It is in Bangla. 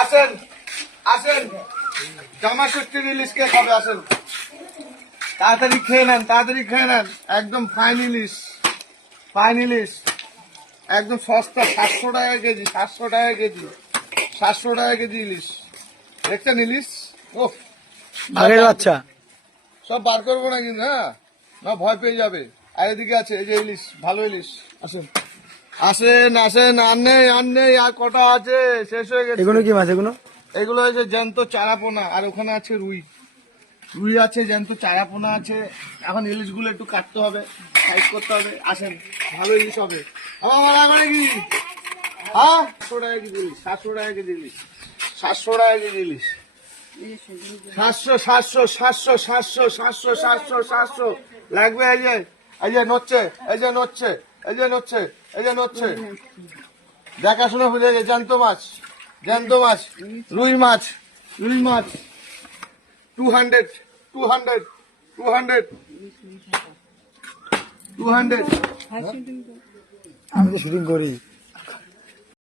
আসেন আসেন, জামা ষষ্ঠীর ইলিশ কে খাবে? আসেন, তাড়াতাড়ি খেয়ে নেন, তাড়াতাড়ি খেয়ে নেন। একদম ফাইন ইলিশ, ফাইন ইলিশ, একদম সস্তা, 700 টাকা কেজি, 700 টাকা কেজি, 700 টাকা কেজি ইলিশ। দেখছেন ইলিশ? ও বাঘের বাচ্চা। সব বার করবো না কিন্তু, হ্যাঁ, না ভয় পেয়ে যাবে। আর এদিকে আছে এই যে ইলিশ, ভালো ইলিশ। আসেন আসেন আসেন, আর নেই আর নেই, আর কটা আছে, শেষ হয়ে গেছে। এগুলো কি মাছ এগুলো? এগুলো হচ্ছে জ্যান্ত চারাপোনা, আর ওখানে আছে রুই, রুই আছে, জ্যান্ত চারাপোনা আছে। এখন ইলিশগুলো একটু কাটতে হবে, সাইজ করতে হবে। আসেন, ভালো ইলিশ হবে। আমার মারা করে কি, হ্যাঁ, 700 টাকা কেজি ইলিশ, 700 টাকা কেজি ইলিশ, 700 টাকা কেজি ইলিশ, 700 700 700 700 700 700 700 লাগবে। এই যে নচ্ছে, এই যে নচ্ছে, এই যে নচ্ছে, এই যে নচ্ছে, দেখাশোনা ভুলে গেছে। জ্যান্ত মাছ, জ্যান্ত মাছ, রুই মাছ, রুই মাছ, 200 200 200 200। আমি তো শুটিং করি।